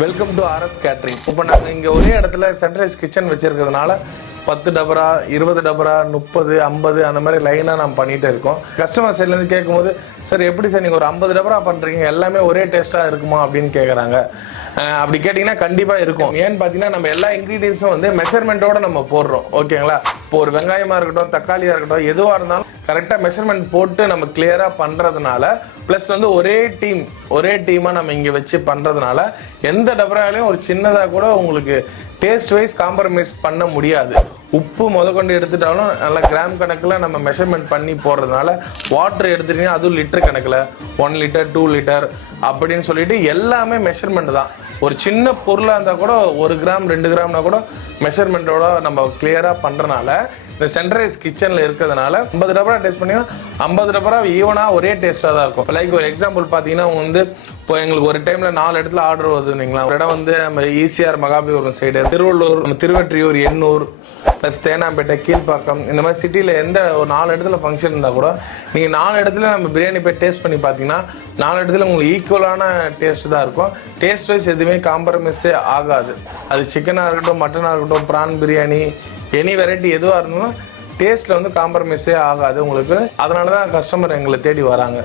Welcome to RS catering. இப்போ நாங்கள் இங்கே ஒரே இடத்துல சன்ரைஸ் கிச்சன் வச்சிருக்கிறதுனால 10 டபரா 20 டபரா 30 50 அந்த மாதிரி லைனாக நம்ம பண்ணிகிட்டே இருக்கோம். கஸ்டமர் சைட்லேருந்து கேட்கும்போது சார் எப்படி சார் நீங்கள் ஒரு 50 டபரா பண்ணுறீங்க, எல்லாமே ஒரே டேஸ்ட்டாக இருக்குமா அப்படின்னு கேட்குறாங்க. அப்படி கேட்டிங்கன்னா கண்டிப்பாக இருக்கும். ஏன்னு பார்த்தீங்கன்னா நம்ம எல்லா இன்க்ரீடியன்ஸும் வந்து மெஷர்மெண்ட்டோடு நம்ம போடுறோம். ஓகேங்களா? இப்போ ஒரு வெங்காயமாக இருக்கட்டும், தக்காளியாக இருக்கட்டும், எதுவாக இருந்தாலும் கரெக்டாக மெஷர்மெண்ட் போட்டு நம்ம கிளியராக பண்ணுறதுனால, ப்ளஸ் வந்து ஒரே டீமாக நம்ம இங்கே வச்சு பண்ணுறதுனால எந்த டபராலையும் ஒரு சின்னதாக கூட உங்களுக்கு டேஸ்ட் வைஸ் காம்ப்ரமைஸ் பண்ண முடியாது. உப்பு கொண்டு எடுத்துட்டாலும் நல்லா கிராம் கணக்கில் நம்ம மெஷர்மெண்ட் பண்ணி போடுறதுனால, வாட்டர் எடுத்துட்டீங்கன்னா அதுவும் லிட்டர் கணக்கில் 1 லிட்டர் 2 லிட்டர் அப்படின்னு சொல்லிட்டு எல்லாமே மெஷர்மெண்ட் தான். ஒரு சின்ன பொருளாக இருந்தால் கூட 1 கிராம் 2 கிராம்னா கூட மெஷர்மெண்ட்டோட நம்ம கிளியராக பண்ணுறதுனால இந்த சென்ட்ரைஸ் கிச்சனில் இருக்கிறதுனால 50 டபரா டேஸ்ட் பண்ணிங்கன்னா 50 டபரா ஈவனாக ஒரே டேஸ்ட்டாக தான் இருக்கும். லைக் ஒரு எக்ஸாம்பிள் பார்த்தீங்கன்னா வந்து இப்போ எங்களுக்கு ஒரு டைமில் 4 இடத்துல ஆர்டர் வருதுங்களா. ஒரு இடம் வந்து நம்ம ஈசிஆர் மகாபலிபுரம் சைடு, திருவள்ளூர், நம்ம திருவெற்றியூர், எண்ணூர், ப்ளஸ் தேனாம்பேட்டை, கீழ்ப்பாக்கம், இந்த மாதிரி சிட்டியில் எந்த ஒரு 4 இடத்துல ஃபங்க்ஷன் இருந்தால் கூட நீங்கள் 4 இடத்துல நம்ம பிரியாணி போய் டேஸ்ட் பண்ணி பார்த்தீங்கன்னா 4 இடத்துல உங்களுக்கு ஈக்குவலான டேஸ்ட் தான் இருக்கும். டேஸ்ட் வைஸ் எதுவுமே காம்ப்ரமைஸே ஆகாது. அது சிக்கனாக இருக்கட்டும், மட்டனாக இருக்கட்டும், ப்ரான் பிரியாணி, எனி வெரைட்டி எதுவாக இருந்தாலும் டேஸ்ட்டில் வந்து காம்ப்ரமைஸே ஆகாது உங்களுக்கு. அதனால தான் கஸ்டமர் எங்களை தேடி வராங்க.